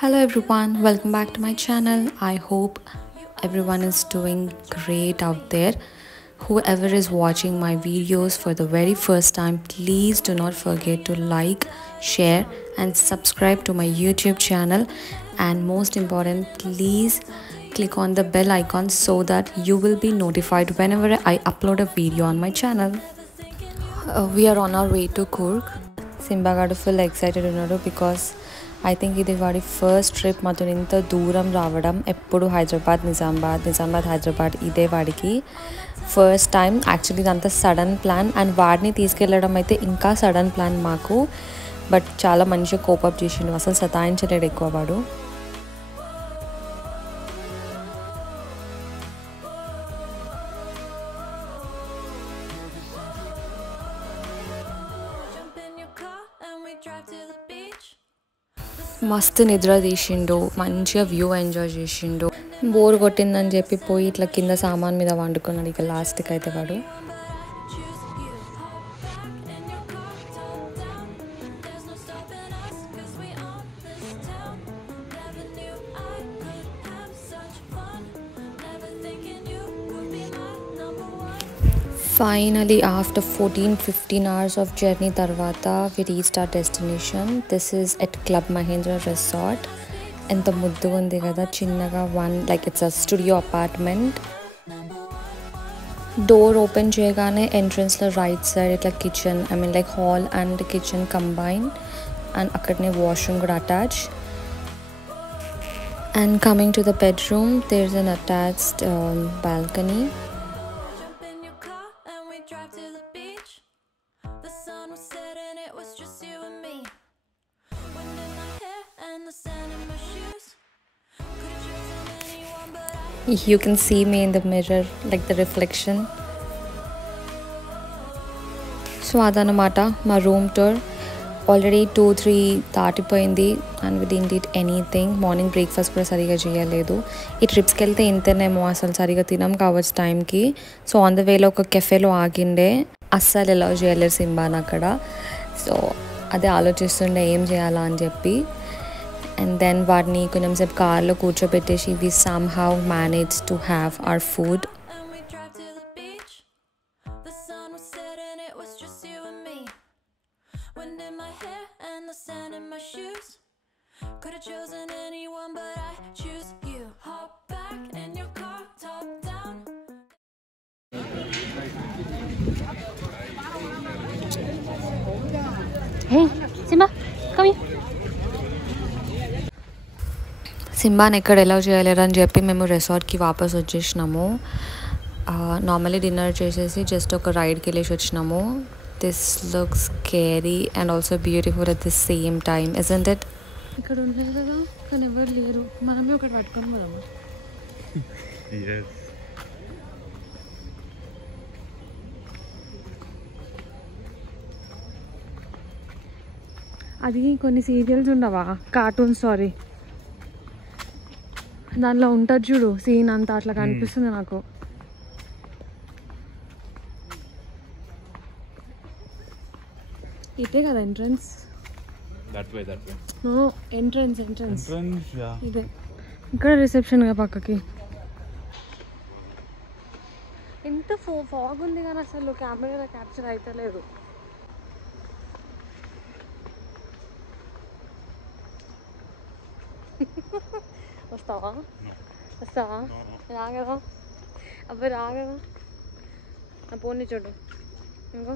Hello everyone, welcome back to my channel. I hope everyone is doing great out there. Whoever is watching my videos for the very first time, please do not forget to like, share and subscribe to my YouTube channel, and most important, please click on the bell icon so that you will be notified whenever I upload a video on my channel. We are on our way to Kurg. Simba got full excited because I think ఇది వాడి first trip మాతో ఇంత దూరం రావడం. ఎప్పుడు నిజామాబాద్ హైదరాబాద్ ఇదే వాడికి first time. Actually ఇదంతా సడన్ ప్లాన్, అండ్ వాడిని తీసుకెళ్ళడం అయితే ఇంకా సడన్ ప్లాన్ మాకు. బట్ చాలా మంచిగా కోపప్ చేసిండు, అసలు సతాయించలేడు ఎక్కువ వాడు. మస్తు నిద్ర తీసిండు, మంచిగా వ్యూ ఎంజాయ్ చేసిండు. బోర్ కొట్టిందని చెప్పి పోయి ఇట్లా కింద సామాన్ మీద వండుకున్నాడు. ఇక లాస్ట్కి అయితే వాడు Finally, after 14-15 hours of journey tarvata, we reached our destination. This is at Club Mahindra Resort. Enta muddu undi kada, chinnaga one, like it's a studio apartment. Door open cheyagane entrance la right side itla kitchen, I mean like hall and kitchen combined, and akkadne washroom kuda attached. And coming to the bedroom, there's an attached balcony. You can see me in the mirror, like the reflection. So adanamata ma room tour. Already 2-3 దాటిపోయింది, and we didn't eat anything. Morning breakfast కూడా సరిగా చేయలేదు. ఈ ట్రిప్స్కి వెళ్తే ఇంతనేమో, అసలు సరిగా తినం కావచ్చు టైంకి. సో ఆన్ ద వేలో ఒక కెఫేలో ఆగిండే. అస్సలు ఎలా చేయలేరు సింబాన్ అక్కడ. సో అదే ఆలోచిస్తుండే ఏం చేయాలా అని చెప్పి. And then వాడిని కొంచెం సేపు కార్లో కూర్చోబెట్టేసి we somehow managed to have our food. Hey, Simba, come here. సింబాని ఎక్కడ ఎలా చేయలేరు అని చెప్పి మేము రిసార్ట్కి వాపస్ వచ్చేసినాము. నార్మల్లీ డిన్నర్ చేసేసి జస్ట్ ఒక రైడ్కి వెళ్ళేసి వచ్చినాము. This looks scary and also beautiful at the same time, isn't it? ఇక్కడ ఉన్నాయి కదా, కానీ ఎవరు లేరు. మనమే ఒకటి పట్టుకొని పోదామా? అది కొన్ని సీరియల్స్ ఉండవా, కార్టూన్ స్టోరీ, దానిలో ఉంటుంది చూడు సీన్ అంతా, అట్లా కనిపిస్తుంది నాకు. ఇదే కదా ఎంట్రన్స్? ఎంట్రన్స్ ఇదే. ఇక్కడ రిసెప్షన్ గా పక్కకి. ఎంత ఫాగ్ ఉంది కానీ అసలు కెమెరా క్యాప్చర్ అయితే లేదు. వస్తావా? రాగదా? అబ్బాయి రాగదా? నా పోనీ చూడు ఇంకో.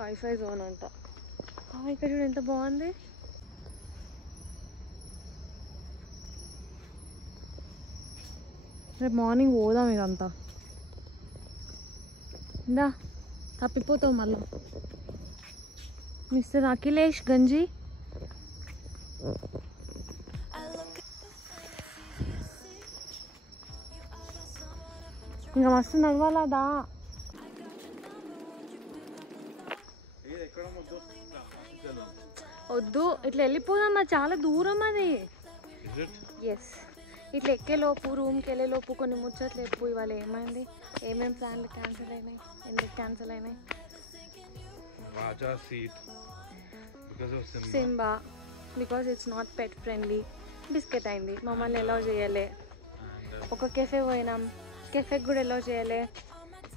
వైఫై జోన్ అంట. ఇక్కడ చూడు ఎంత బాగుంది. రేపు మార్నింగ్ పోదాం ఇదంతా. ఇందా తప్పిపోతావు మళ్ళా. మిస్టర్ అఖిలేష్ గంజీ. ఇంకా మస్తు నడవాలదా? వద్దు, ఇట్లా వెళ్ళిపోదామా, చాలా దూరం అది. ఎస్, ఇట్లా ఎక్కేలోపు రూమ్కి వెళ్ళేలోపు కొన్ని ముచ్చట్లు చెప్పు. ఇవాళ ఏమైంది, ఏమేమి ప్లాన్లు క్యాన్సిల్ అయినాయి, ఎందుకు క్యాన్సిల్ అయినాయి? Simba because it's not pet friendly. Biscuit అయింది, మమ్మల్ని ఎలౌ చేయలే. ఒక కెఫే పోయినాం, కెఫేకి కూడా ఎలౌ చేయలే,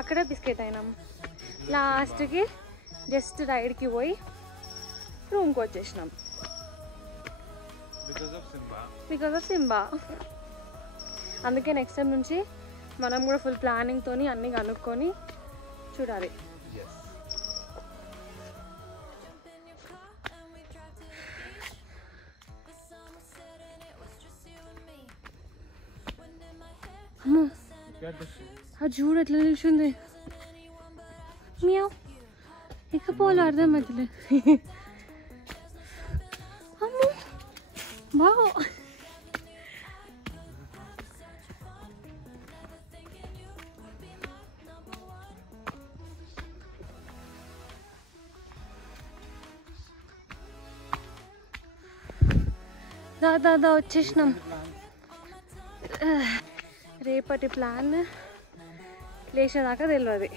అక్కడ బిస్కెట్ అయినాం. లాస్ట్కి జస్ట్ రైడ్కి పోయి రూమ్కి వచ్చేసినాం బికాజ్ ఆఫ్ సింబా. అందుకే నెక్స్ట్ టైం నుంచి మనం కూడా ఫుల్ ప్లానింగ్తో అన్నీ కనుక్కొని చూడాలి. అమ్మో ఆ చూడు ఎట్లా నిలిచింది. మియావ్ ఇకపోలే అర్థం అవుతుంది. అమ్మో బాగా దాదా వచ్చేసినాం. రేపటి ప్లాన్ లేచేదాకా తెలియదు.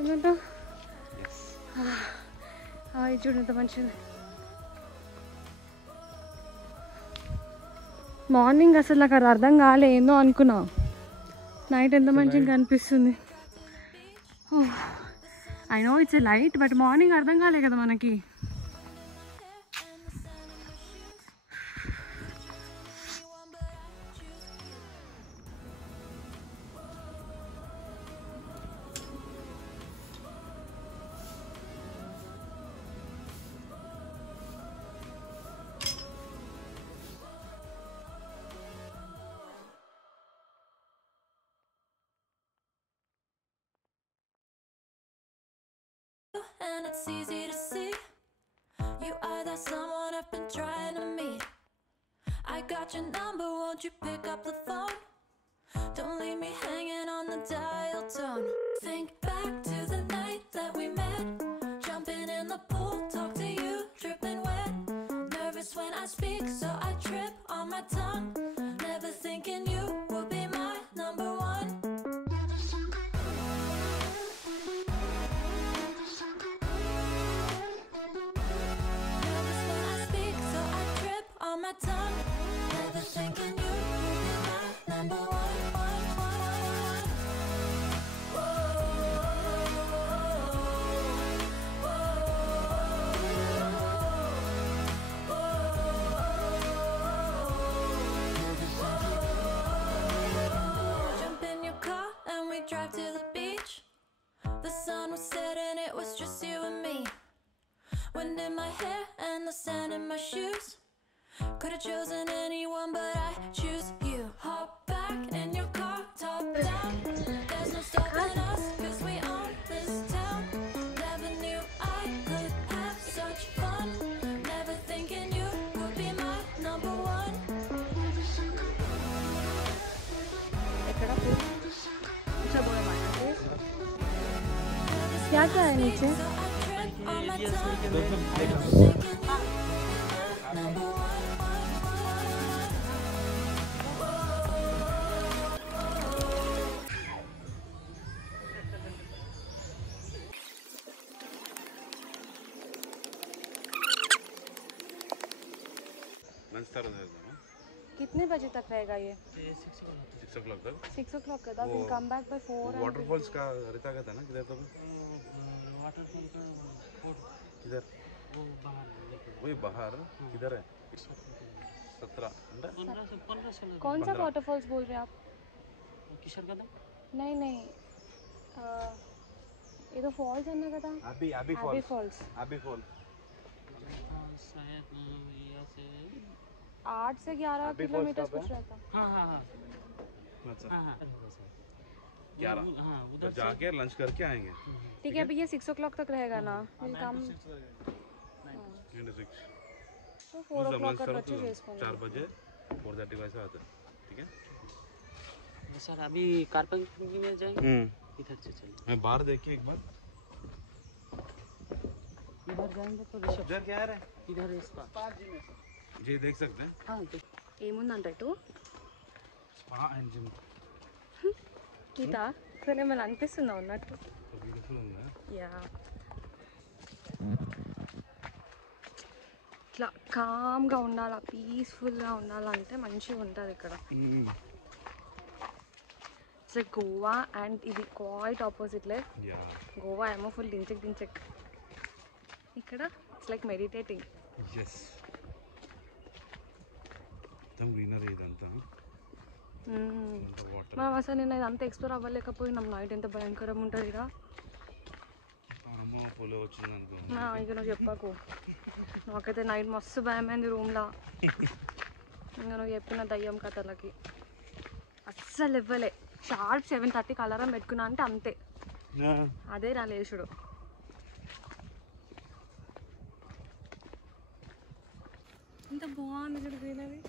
ఏమంటావు? ఇది చూడంత మంచిది. మార్నింగ్ అసలు నాకు అది అర్థం కాలే, ఏందో అనుకున్నా. నైట్ ఎంత మంచిగా కనిపిస్తుంది. I know it's a light, but morning అర్థం కాలే కదా మనకి. And it's easy to see you are that someone I've been trying to meet. I got your number, won't you pick up the phone? Don't leave me hanging on the dial tone. Think back to the night that we met, jumping in the pool, talk to you, dripping wet. Nervous when I speak, so I trip on my tongue. Never thinking you would be my number one. My tongue, never thinking you would be my number one. Jump in your car and we drive to the beach. The sun was setting, it was just you and me. Wind in my hair and the sand in my shoes. Could've chosen anyone, but I choose you. Hop back in your car, top down. There's no stopping us, cause we own this town. Never knew I could have such fun. Never thinking you would be my number one. क्या क्या है नीचे? कितने बजे तक रहेगा ये? 6 o'clock तक। 6 o'clock का विल कम बैक बाय 4। वाटरफॉल्स का रहता था ना किधर? तो वाटरफॉल का किधर? वो बाहर वही बाहर किधर है? 17 15 कौन सा वाटरफॉल्स बोल रहे हैं आप? किशोर कदम नहीं नहीं, ये तो फॉल्स है ना कदम? अभी फॉल्स। शायद यहाँ से 8 से 11 किलोमीटर कुछ रहता। हाँ अच्छा हाँ 11। हाँ उधर जाके लंच करके आएंगे। ठीक है, अभी ये 6 o'clock तक रहेगा ना? विल कम 26 तो 4 o'clock का बच्चे చేసుకోండి। 4 बजे 4:30 वैसे आता है। ठीक है सर, अभी कार पार्किंग में जाएंगे, इधर से चलें। मैं बाहर देखिए एक बार। इधर जाएंगे तो ऋषभ इधर क्या है रे? इधर इसका जी देख सकते हैं। हाँ देख ఏముందంట ఇటు స్పా అండ్ జిమ్. గీత అసలు ఏమైనా అనిపిస్తుందా ఉన్నట్టు? బ్యూటిఫుల్ ఉందా? యా, ఇట్లా కామ్గా ఉండాలా, పీస్ఫుల్గా ఉండాలంటే మంచిగా ఉంటుంది ఇక్కడ. ఇట్స్ లైక్ గోవా అండ్ ఇది క్వైట్ ఆపోజిట్లే. గోవా ఏమో ఫుల్ డించెక్. ఇక్కడ ఇట్స్ లైక్ మెడిటేటింగ్. ఎస్, మొత్తం గ్రీనరీ ఇదంతా. మనం అసలు నేను ఇదంతా ఎక్స్ప్లోర్ అవ్వలేకపోయినాం. నైట్ ఎంత భయంకరంగా ఉంటుంది ఇక్కడ. పోలో వచ్చింది అనుకో. ఇక నువ్వు చెప్పకు, నాకైతే నైట్ మస్తు భయమైంది రూమ్లో. ఇంకా నువ్వు చెప్పిన దయ్యం కథలకి అస్సలు ఇవ్వలే. షార్ప్ 7:30కి అలారం పెట్టుకున్నా అంటే అంతే, అదే నా లేచుడు. ఎంత బాగుంది చూడు గ్రీనరీ.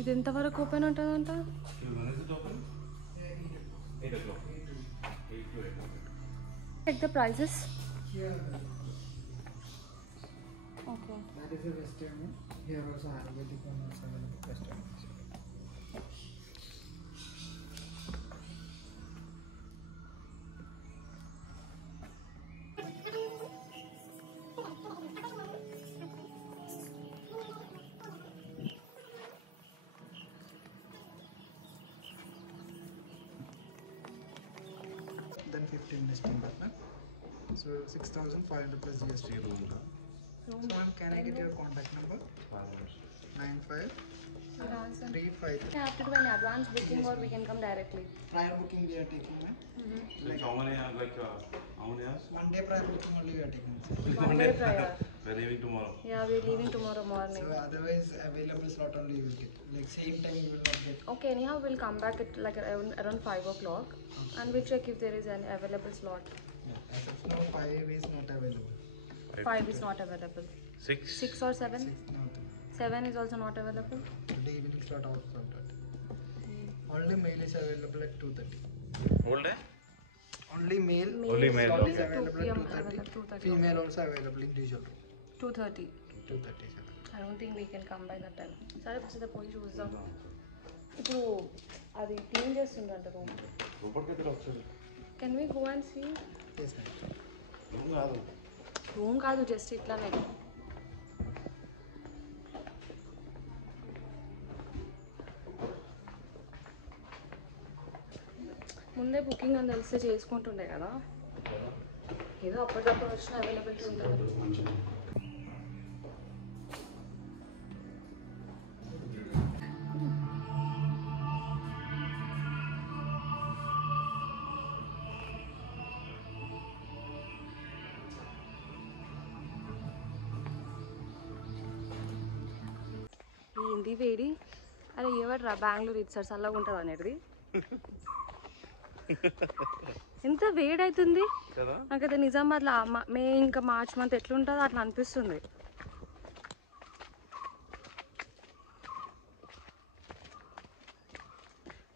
ఇది ఎంతవరకు ఓపెన్ ఉంటుందంట? Check the prices. Okay. That is a Western. Here also Ayurvedic one also available Western. Then 15 listing button. So 6,500 plus GST. So ma'am, can I get your contact number? 9535. We have to do an advance booking or we can come directly. Prior booking we are taking, ma'am. Like how many hours? 1 day prior booking only we are taking. 1 day prior. We're leaving tomorrow. Yeah, we're leaving tomorrow morning. So otherwise available slot only you will get. Like same time you will not get. Okay, anyhow we'll come back at like around 5 o'clock and we'll check if there is an available slot. Yeah, as of now 5 is not available. 5 is not available. 6 or 7? 6 not. 7 is also not available. Today evening slot out from that. Only male is available at 2:30. Whole day? Only male. Only male. Slot Only is at 2 available PM at 2:30. available, 2:30. Female also available individual room. 2:30. 2:30 is available. I don't think we can come by that time. సరే first పోయి చూద్దాం. ఇప్పుడు అది clean చేస్తుందంట room. లోపలికి వచ్చేది. Can we go and see? Yes, ma'am. కాదు, రూమ్ కాదు, జస్ట్ ఇట్లానే. ముందే బుకింగ్ అని తెలిస్తే చేసుకుంటుండే కదా, ఏదో అప్పటికప్పుడు వచ్చిన అవైలబిలిటీ ఉంటుంది. ఏంది వేడి? అరే ఎవడరా బెంగళూరు ఇది సార్ చల్లగా ఉంటుంది అనేది. ఎంత వేడి అవుతుంది నాకైతే నిజామాబాద్లో మే ఇంకా మార్చ్ మంత్ ఎట్లుంటుందో అట్లా అనిపిస్తుంది.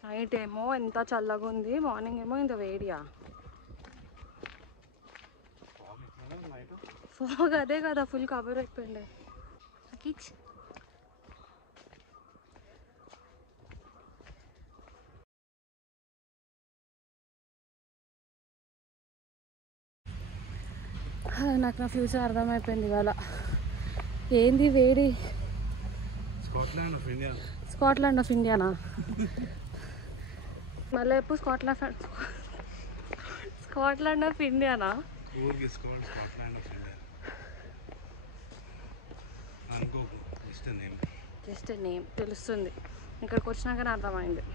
నైట్ ఏమో ఎంత చల్లగా ఉంది, మార్నింగ్ ఏమో ఇంత వేడియా. ఫాగ్ అదే కదా ఫుల్ కవర్ అయిపోయింది. కిచ్ నాకు నా ఫ్యూచర్ అర్థమైపోయింది ఇవాళ. ఏంది వేడి? Scotland of Indiana? మళ్ళీ ఎప్పుడు Scotland of Indiana? Just name తెలుస్తుంది, ఇక్కడికి వచ్చినాకనే అర్థమైంది.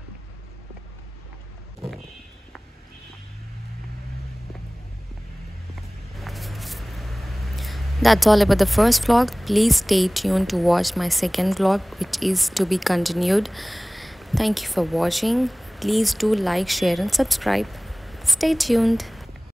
That's all about the first vlog. Please stay tuned to watch my second vlog, which is to be continued. Thank you for watching. Please do like, share and subscribe. Stay tuned.